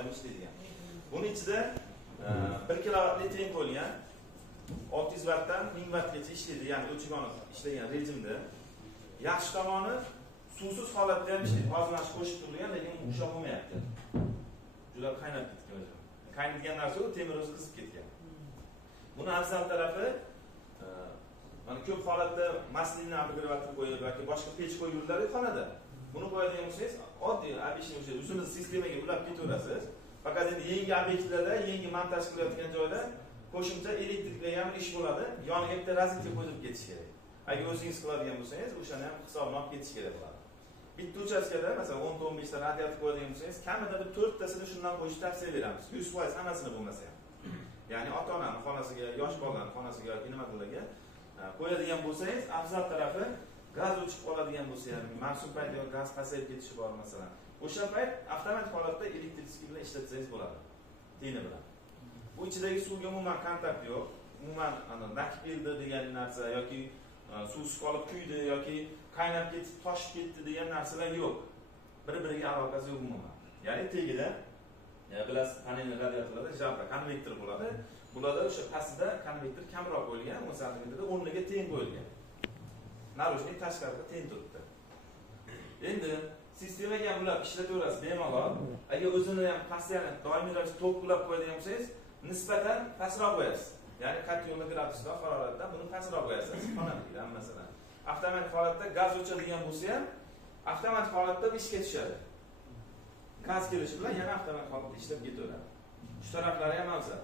yordam ishlaydigan. Buning ichida 1 kilovatli ten qo'yilgan 600 wattdan 1000 wattgacha ishlaydi, ya'ni o'chirgan ishlagan rejimda. Yaxshi tomoni suvsiz holatda ham ishlaydi. Hozir mana shu qo'shib turilgan, lekin o'sha bo'lmayapti. Juda qaynab ketgan o'zi. Qaynaydigan narsa u temir o'zi qizib ketgan. Buni afzal tarafi mana ko'p holatda maslini обогреватель qo'yib yoki boshqa pech qo'yib yuriladi xonada. Buni qo'yadigan bo'lsangiz, oddiy обычный o'sha uzun sistemaga ulab ketaverasiz. Faqat endi yangi obyektlarda, yangi montaj qilayotgan joyda qo'shimcha elektriklar ham ish bo'ladi. Yoniga bitta rozetka qo'yib ketish kerak. Agar o'zingiz qiladigan bo'lsangiz, o'shani ham hisobini olib ketish kerak bo'ladi. Bitta uchastkada, masalan, 10-15 ta radiator qo'yadigan bo'lsangiz, kamida bir 4 tasini shundan qo'yishni tavsiya beramiz. 100% hammasini bo'lmasa ham. Ya'ni ota-onaning xonasiga, yosh bolaning xonasiga yoki nimalarga qo'yadigan bo'lsangiz, afzal tarafi gaz o'chib qoladigan bo'lsa ham, mavsum paytida gaz pasayib ketishi bor masalan. O'sha payt avtomatik holatda elektritsizlik bilan ishlatsangiz bo'ladi. Teni bilan. Bu ichidagi suvga umuman kontakt yo'q. Umuman nakib keldi degan narsa yoki suvsiz qolib kuydi yoki qaynab ketib toshib ketdi degan narsalar yo'q. Bir-biriga aloqasi yo'q umuman. Ya'ni tagida bilasiz, panelli radiatorlarda jabra konvektor bo'ladi. Bularda o'sha pastida konvektor kamroq qo'yilgan, 10 sm o'rniga ten qo'yilgan. Narochnik tashqarida ten turibdi. Endi sistemaga ham ulab ishlataverasiz bemalol. Agar o'zini ham postoyanno doimiy ravishda to'lqinlab qo'yadigan bo'lsangiz, nisbatan pastroq qo'yasiz. Ya'ni qatyonli gradusda haroratda buni pastroq qo'yasiz. Xonadagi masalan. Avtomatik holatda gaz o'chadigan bo'lsa ham, avtomatik holatda ishga tushadi. Gaz kelishi bilan yana avtomatik holatda ishlab ketaveradi. Shu taraflari ham afzal.